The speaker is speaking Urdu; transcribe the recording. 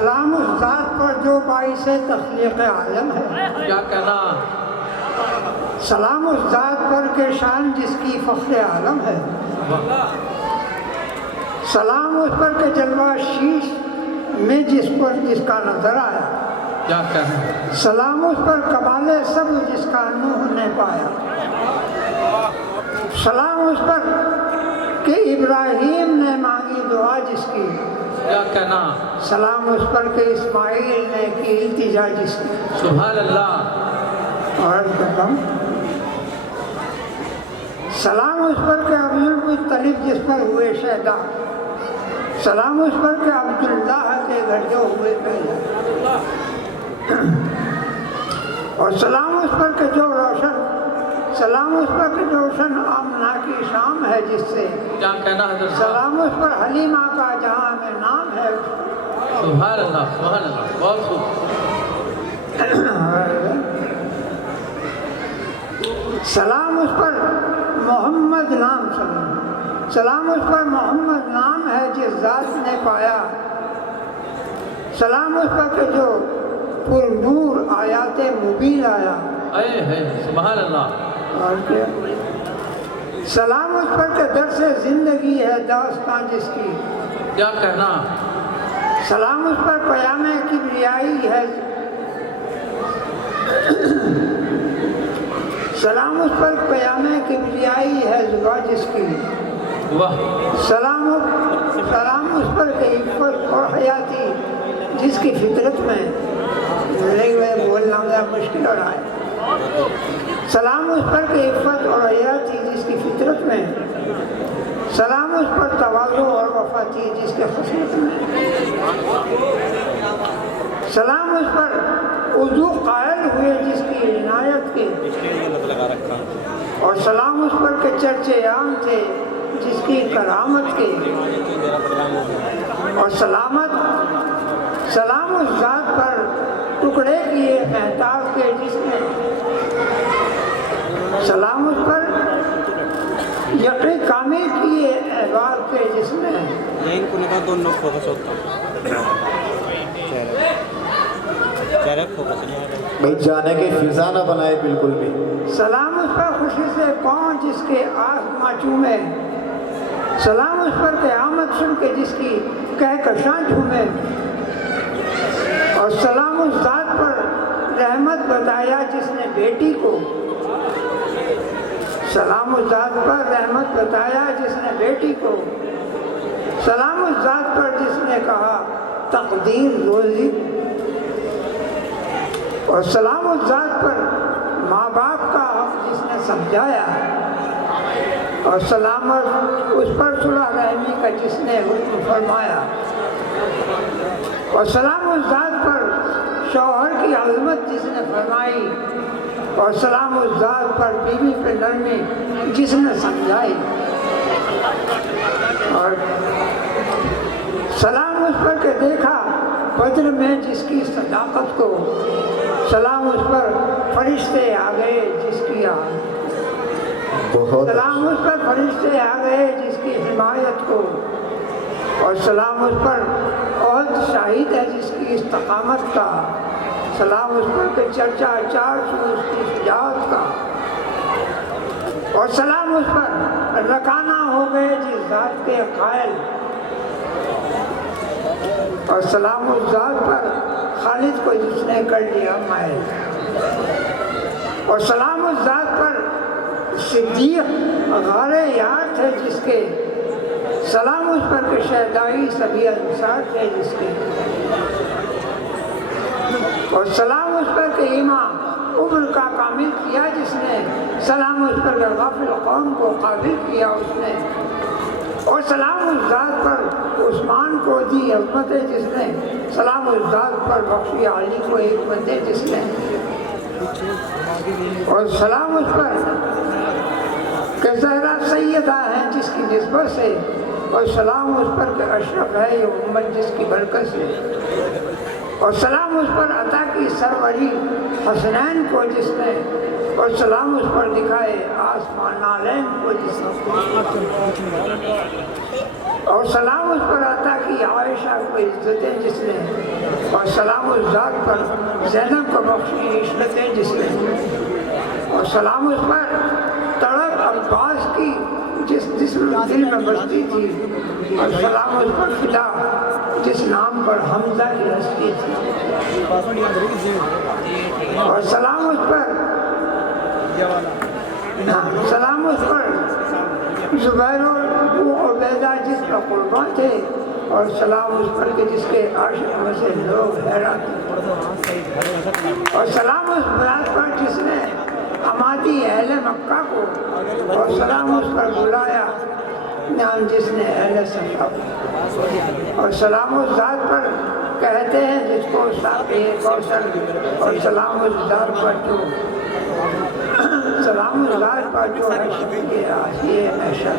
سلام اس ذات پر جو باعث تخلیق عالم ہے، کیا کہنا؟ سلام اس ذات پر کہ شان جس کی فخر عالم ہے، سلام اس پر کہ جلوہ شیش میں جس کا نظر آیا، کیا کہنا؟ سلام اس پر کمال سب جس کا نوح نے پایا، سلام اس پر کہ ابراہیم نے مانگی دعا جس کی، کیا کہنا؟ سلام اس پر کہ اسماعیل نے کی التجا جس کی، سبحان اللہ۔ اور قدم سلام اس پر کہ عبدالمطلب جس پر ہوئے شہدا، سلام اس پر کہ عبداللہ کے گھر جو ہوئے پیدا، اور سلام اس پر کہ جو روشن، سلام اس پر کہ روشن آمنہ کی شام ہے جس سے، کیا کہنا حضرت؟ سلام اس پر حلیمہ کا جہاں میں نام ہے، سبحان اللہ سبحان اللہ، بہت خوب۔ سلام اس پر محمد نام، سلام اس پر محمد نام ہے جس ذات نے پایا، سلام اس پر کہ جو پر نور آیات مبین آیا، اے ہے سبحان اللہ۔ اور کیا سلام اس پر کہ درس زندگی ہے داستان جس کی، کیا کہنا؟ سلام اس پر پیام کبریائی ہے، سلام اس پر پیام کبریائی ہے زبا جس کی، واہ، سلام اس پر کہ عفت اور حیاتی جس کی فطرت میں، بولنا مشکل ہو رہا ہے، سلام اس پر کہ عفت اور حیاتی جس کی فطرت میں، سلام اس پر تواضع اور وفا تھی جس کے خصلت میں، سلام اس پر اردو قائل ہوئے جس کی عنایت کے، اور سلام اس پر کہ چرچے عام تھے جس کی کرامت کے، اور سلام اس ذات پر ٹکڑے کیے محتاب کے جس نے، سلام اس پر یقین کامل کیے احباب کے جس نے، ان کو نکال دونوں فوکس ہوتا بھائی جانے کے فضا نہ بنائے بالکل بھی، سلام اس پر خوشی سے پاؤں جس کے آسماں چومے، سلام اس پر کہ آمد سن کے جس کی کہکشاں جھومے، اور سلام اس ذات پر رحمت بتایا جس نے بیٹی کو، سلام اس ذات پر رحمت بتایا جس نے بیٹی کو، سلام اس ذات پر جس نے کہا تقدیر روزی، اور سلام اس ذات پر ماں باپ کا حق جس نے سمجھایا، اور سلام اس پر صلح رحمی کا جس نے حکم فرمایا، اور سلام اس ذات پر شوہر کی عظمت جس نے فرمائی، اور سلام اس ذات پر بیوی پہ نرمی جس نے سمجھائی، اور سلام اس پر کہ دیکھا بدر میں جس کی صداقت کو، سلام اس پر فرشتے آ گئے جس کی سلام اس پر فرشتے آ گئے جس کی حمایت کو، اور سلام اس پر عہد شاہد ہے جس کی استقامت کا، سلام اس پر کہ چرچا چار سو اس کی شجاعت کا، اور سلام اس پر رکانہ ہو گئے جس ذات کے قائل، اور سلام اس ذات پر خالد کو جس نے کر لیا مائل، اور سلام اس ذات پر صدیق غار یار تھے جس کے، سلام اس پر کہ شہدائی سبھی انصار تھے جس کے، اور سلام اس پر کہ امام عمر کا کامل کیا جس نے، سلام اس پر کہ غافل قوم کو قابل کیا اس نے، اور سلام اس ذات پر عثمان کو دی عظمت جس نے، سلام اس ذات پر بخشی علی کو ایک بندے جس نے، اور سلام اس پر کہ زہرا سیدہ ہے جس کی نسبت سے، اور سلام اس پر کہ اشرف ہے یہ امت جس کی برکت سے، اور سلام اس پر عطا کی سروری حسنین کو جس نے، اور سلام اس پر دکھائے آسمان نالین کو جس نے، اور سلام اس پر عطا کی عائشہ کو عزتیں جس نے، اور سلام اس ذات پر زینب کو بخشی عشرتیں جس نے، اور سلام اس پر تڑپ عباس کی جس دل میں بستی تھی، اور سلام اس پر فدا جس نام پر حمزہ کی ہستی تھی، اور سلام اس پر زبیر اور ابو عبیدہ جس کا قربان تھے، اور سلام اس پر کہ جس کے عاشق میں سے لوگ حیران تھے، اور سلام اس برات پر جس نے اماتی اہل مکہ کو، اور سلام اس پر بلایا نام جس نے اہل صفا کو، اور سلام اس ذات پر کہتے ہیں جس کو ساقی کوثر، اور سلام اس ذات پر جو سلام اس ذات پر جو ہے شفیع آسیہ محشر۔